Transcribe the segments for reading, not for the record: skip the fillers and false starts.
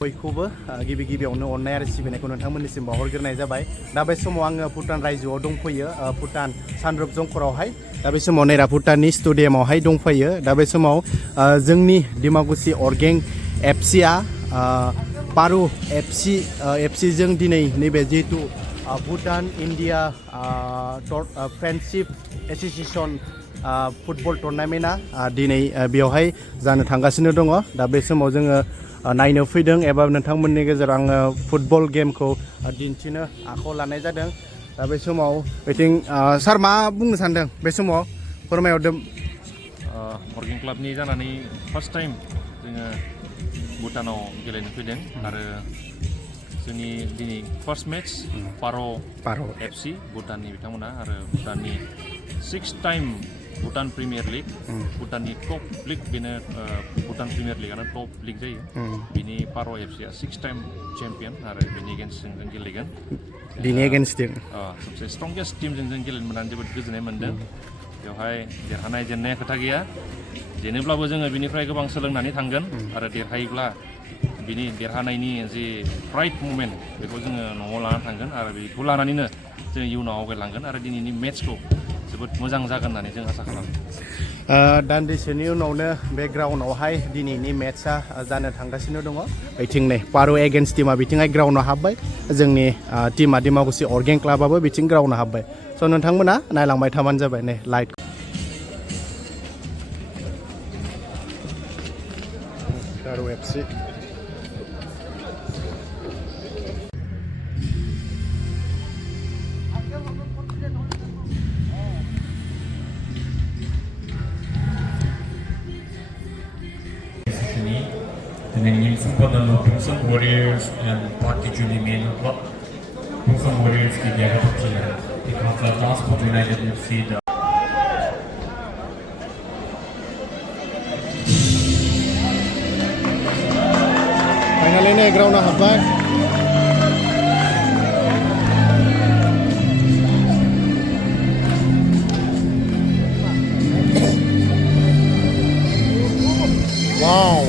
बयखौबो गिबि गिबियावनो अननाय आरो सिबिनायखौ नोंथांमोननिसिम बावहरग्रोनाय जाबाय। दा बे समाव आङो भुटान रायजोआव दंफैयो, भुटान सानद्रुप जंखरावहाय। दा बे समाव नै भुटाननि स्टेडियामावहाय दंफैयो। दा बे समाव जोंनि डिमाकुसि अर्गें एफसिआ पारु एफसि जों दिनै नैबे जिहेतु Bhutan India friendship association football टुर्नामेन्टआ दिनै बेवहाय जानो थांगासिनो दङ। दा बे समाव जोङो नायनो फैदों एबा नोंथांमोननि गेजेराव आङो फुटबल गेमखौ दिन्थिनो आखायाव लानाय जादों। दा बे समाव बिथिं सार मा बुंनो सानदों बे समाव फोरमायहरदों। अर्गें क्लाबनि जानानै फार्स्ट टाइम जोङो भुटानाव गेलेनो फैदों आरो जोंनि दिनै फार्स्ट मेट्च पार' एफसि भुटाननि बिथांमोना आरो भुटाननि 6th time Bhutan premier league, भुटाननि टप लिग, बेनो भुटान प्रिमियार लिगानो टप लिग जायो। बिनि पार' एफसिआ 6th टाइम चेम्पियन आरो बिनि एगेन्स्टजों जों गेलेगोन। बिनि एगेन्स्ट सबसे स्ट्रंगेस्ट टीमजों जों गेलेनो मोननानै जोबोद गोजोननाय मोन्दों। बेवहाय देरहानाय जेननाया खोथा गैया, जेनोब्लाबो जोङो बिनिफ्राय गोबां सोलोंनानै थांगोन आरो देरहायोब्ला बिनि देरहानायनि जि प्राइड मुमेन्ट बेखौ जोङो न'आव लानानै थांगोन आरो बेखौ लानानैनो जों इयुनाव आवगायलांगोन आरो दिनैनि मेट्चखौ जोबोद मोजां जागोन होननानै जों आसा खालामो। दान्दिसेनि उनावनो बे ग्राउन्डआवहाय दिनैनि मेट्चआ जानो थांगासिनो दङ। बिथिं नै पार' एगेन्स्ट टीमा बिथिंहाय ग्राउन्डआव हाबबाय, जोंनि टीमा डिमाकुसि अर्गें क्लाबाबो बिथिं ग्राउन्डआव हाबबाय। स' नोंथांमोना नायलांबाय थाबानो जाबाय। नै light par' FC 진행님 승권으로 풍선 워리어스 and 파티 주니민 클럽 풍선 워리어스 기대가 덮치는 because of Transport United FC फाइनाली नै ग्राउन्डआव हाबबाय। Wow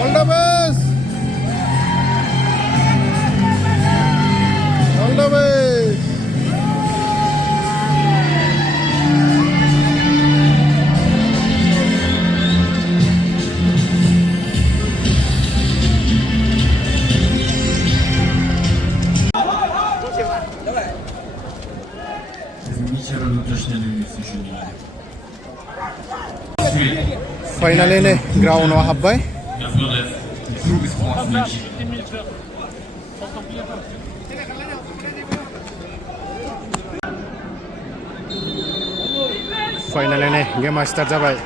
all the best, all the best. फाइनाली नै ग्राउन्डआव हाबबाय। फाइनाली नै गेमा स्टार्ट जाबाय।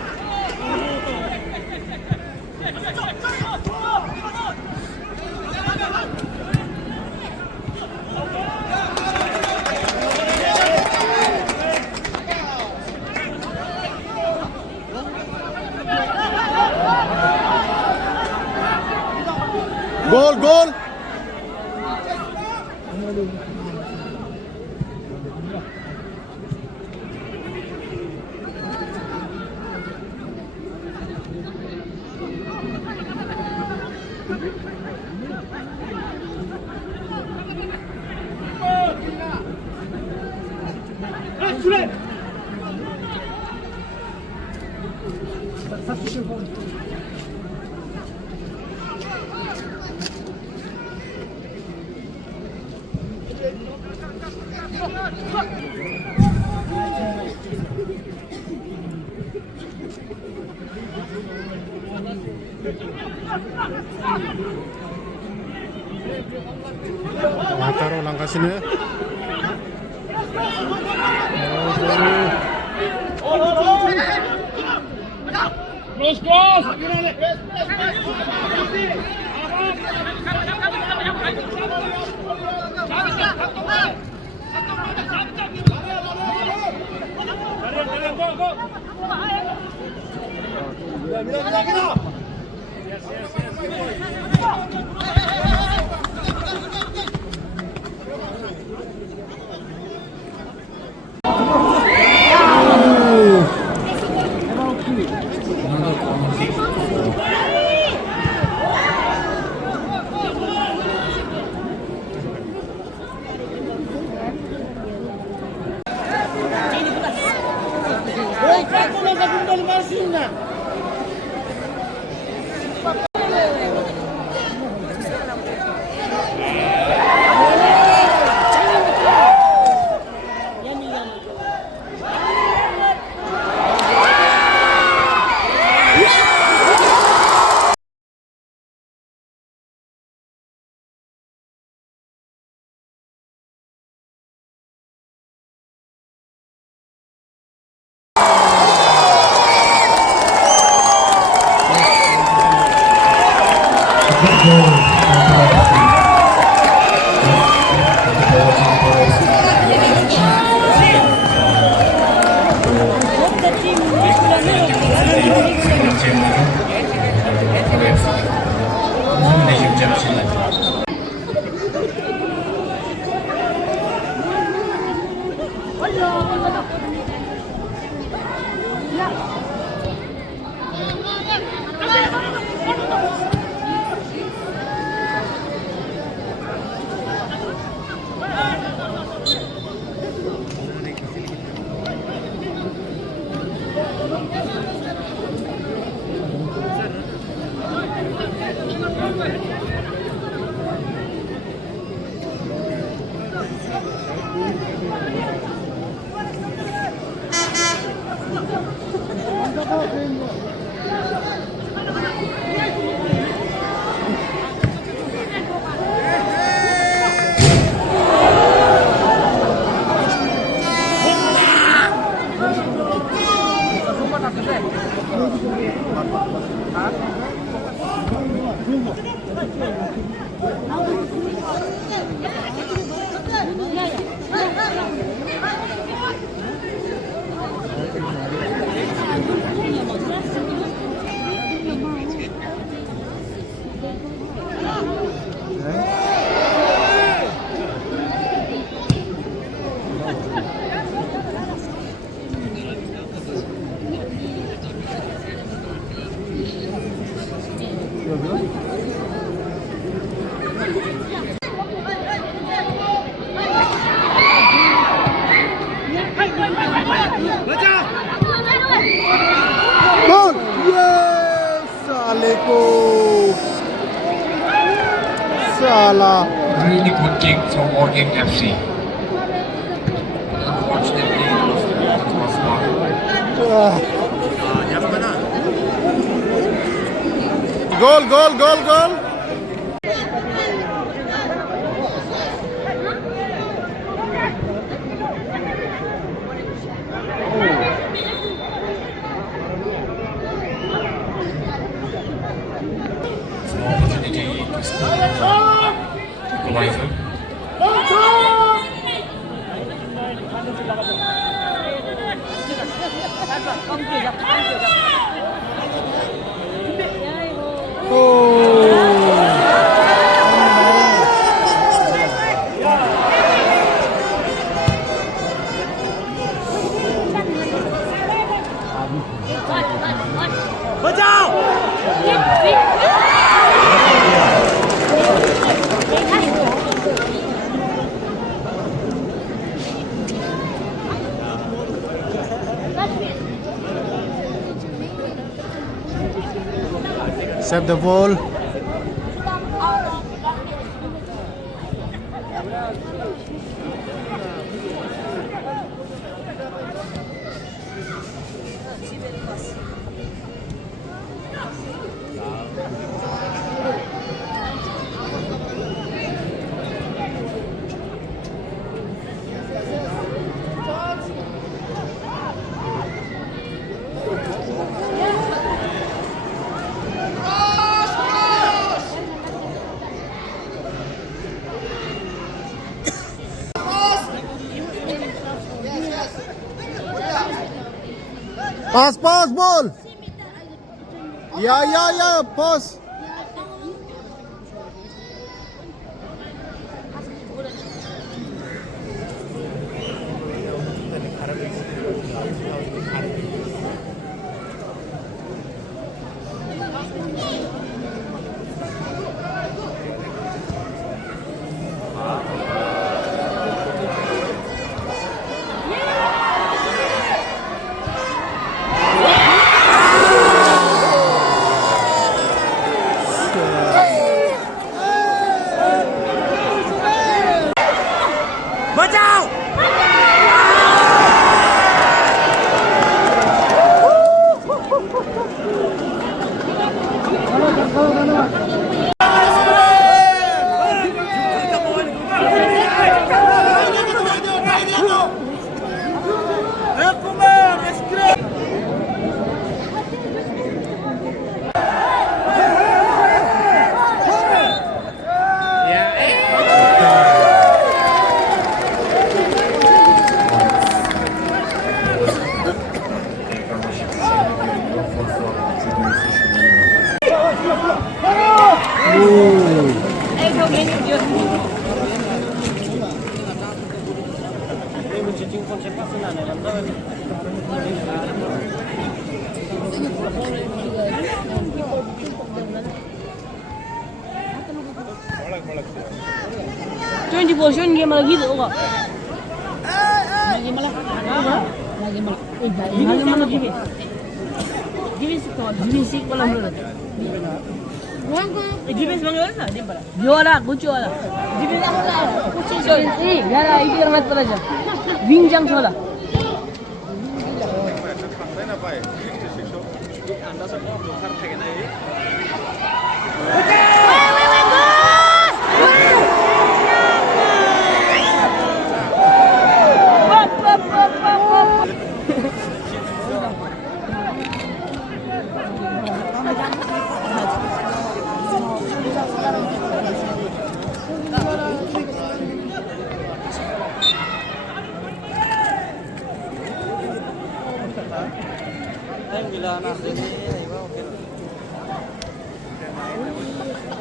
गोल गोल Paro langkasini. Goal! Yes! Saleko! Salah! Really good kick from Orgeng FC. Unfortunately, it was not. Goal, goal, goal, goal! Opportunity to score equalizer. Save the ball. Pass, pass, ball. Yeah, pass. 20 portion game lagi tu kok. Lagi malah. Lagi malah. Lagi malah GB. GB sekolah. GB sekolah mana? GB sekolah mana? Di mana? Juara, kucu ada. GB sekolah. Kucu soal. Gara itu yang mati aja. Winjang soal.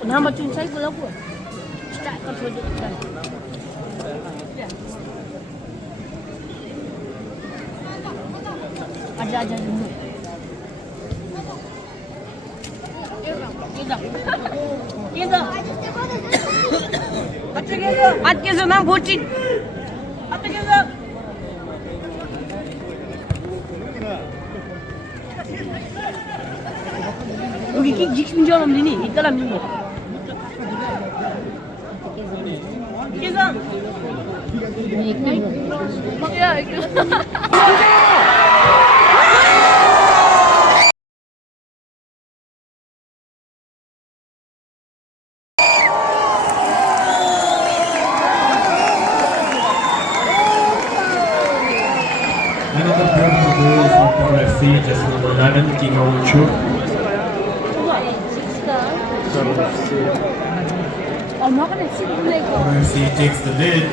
Nama cun saya kalau aku start kan. Aja dulu. Kita. At ke zaman bocin. At ke zaman. 여기 킥 줄 알았는데 이따라 믿는 거. 계산. 야 이거. Another beautiful goal from Paro FC, just number 11, King Chu. Paro FC takes the lead.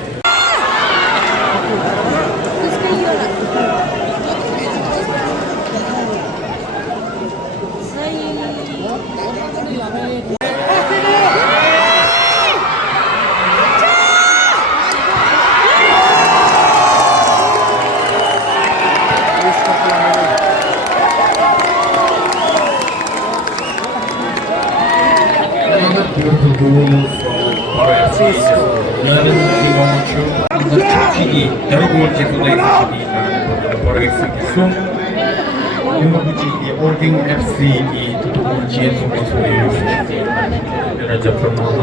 Beautiful goal from Paro FC, just 11, King Chu. Tercigi, daru gol 제공해 주시기 바랍니다. Paro FC 송 유부지 Orgeng FC 이 두두골 지혜수 선수의 연합 프로모터.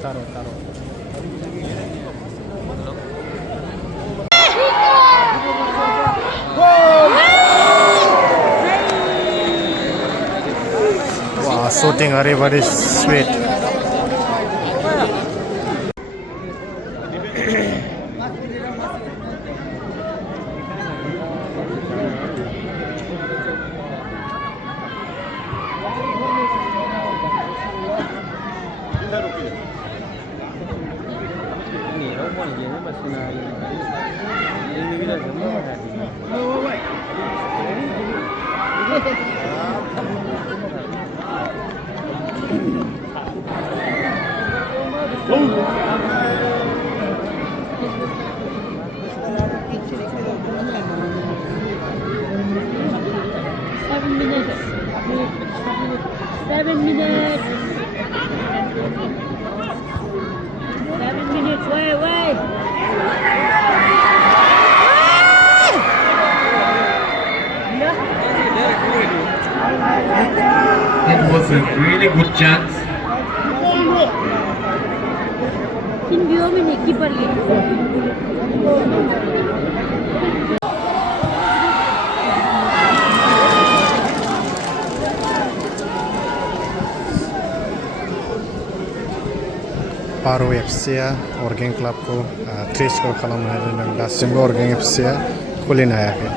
Taro. Wow, shooting everybody sweet. 7 minutes. 7 minutes. Wait. It was a really good chance. In view of me, keeper lead. Paro FC Orgeng Club ko 3 skor खालामनो हादों दासिमबो Orgeng FC खुलिनो हायाखै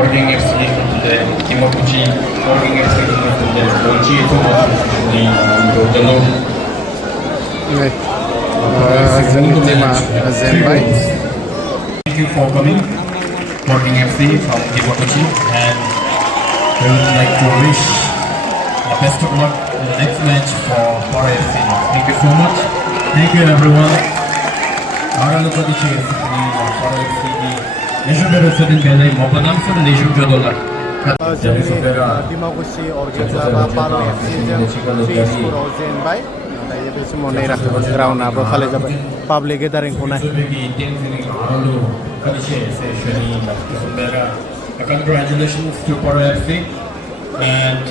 Orgeng FC de Imaguchi, Orgeng FC de Bochi itu di Dodolo. Thank you for coming, Orgeng FC from Imaguchi, and we would like to wish the best of luck in the next match for Paro FC. Thank you so much. Thank you everyone. Ahora lupa di sini Paro FC di Leisure Resident Gallery maupun langsung Leisure Jodola. Jadi Dimaguchi Orgeng Club Paro FC जों 3 skor जेनबाय दायो बे समाव नै ग्राउन्डआबो खालि जाबाय public गेदारिंखौ नाय Congratulations to Paro FC and